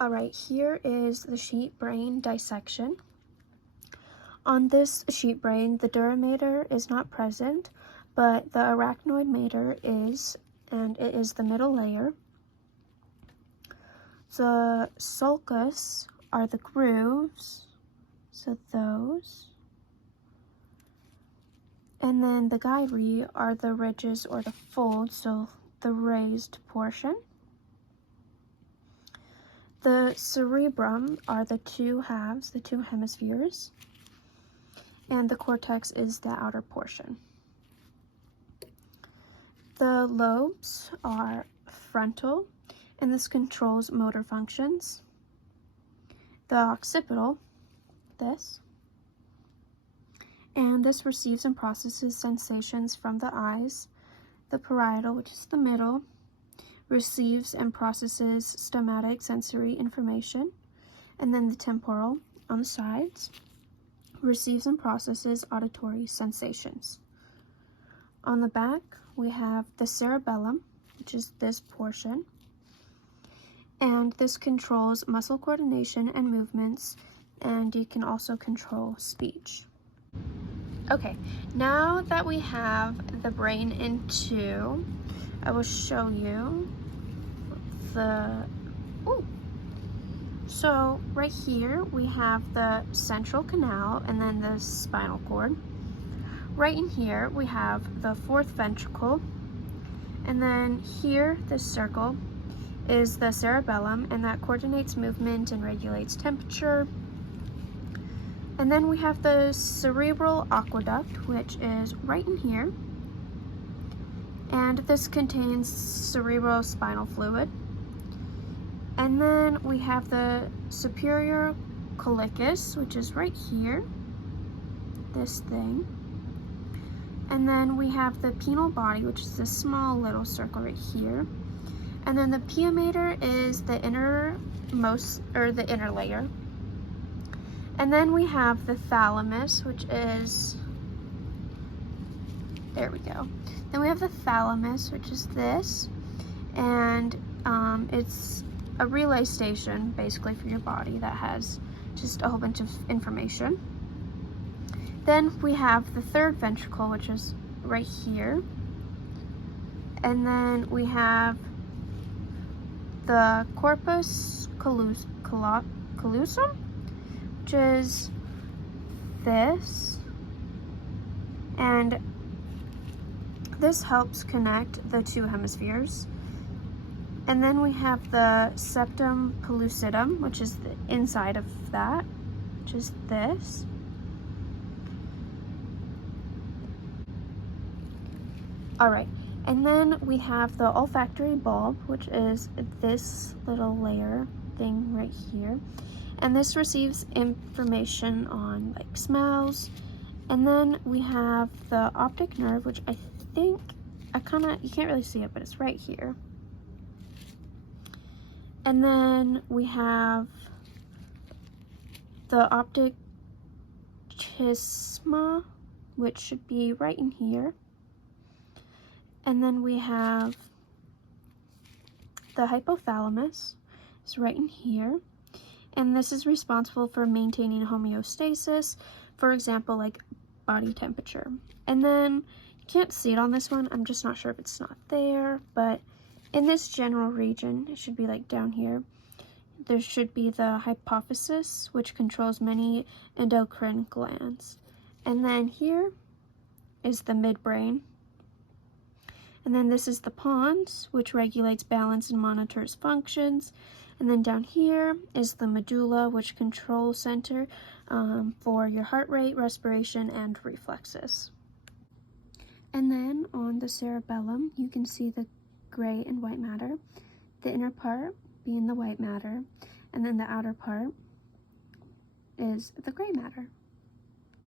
Alright, here is the sheep brain dissection. On this sheep brain, the dura mater is not present, but the arachnoid mater is, and it is the middle layer. The sulcus are the grooves, so those. And then the gyri are the ridges or the folds, so the raised portion. The cerebrum are the two halves, the two hemispheres, and the cortex is the outer portion. The lobes are frontal, and this controls motor functions. The occipital, this, and this receives and processes sensations from the eyes. The parietal, which is the middle, receives and processes stomatic sensory information, and then the temporal on the sides receives and processes auditory sensations. On the back we have the cerebellum, which is this portion, and this controls muscle coordination and movements, and you can also control speech. Okay, now that we have the brain in two, I will show you so right here we have the central canal and then the spinal cord. Right in here we have the fourth ventricle, and then here this circle is the cerebellum, and that coordinates movement and regulates temperature. And then we have the cerebral aqueduct, which is right in here, and this contains cerebrospinal fluid. And then we have the superior collicus, which is right here, this thing. And then we have the penile body, which is this small little circle right here. And then the pia mater is the innermost, or the inner layer. And then we have the thalamus, which is, there we go. Then we have the thalamus, which is this, and it's a relay station basically for your body that has just a whole bunch of information. Then we have the third ventricle, which is right here, and then we have the corpus callosum, which is this, and this helps connect the two hemispheres. And then we have the septum pellucidum, which is the inside of that, which is this. Alright, and then we have the olfactory bulb, which is this little layer thing right here. And this receives information on like smells. And then we have the optic nerve, which I think, you can't really see it, but it's right here. And then we have the optic chiasma, which should be right in here. And then we have the hypothalamus, it's right in here. And this is responsible for maintaining homeostasis, for example, like body temperature. And then you can't see it on this one, I'm just not sure if it's not there, but in this general region, it should be like down here, there should be the hypophysis, which controls many endocrine glands. And then here is the midbrain. And then this is the pons, which regulates balance and monitors functions. And then down here is the medulla, which controls center for your heart rate, respiration, and reflexes. And then on the cerebellum, you can see the gray and white matter, the inner part being the white matter, and then the outer part is the gray matter.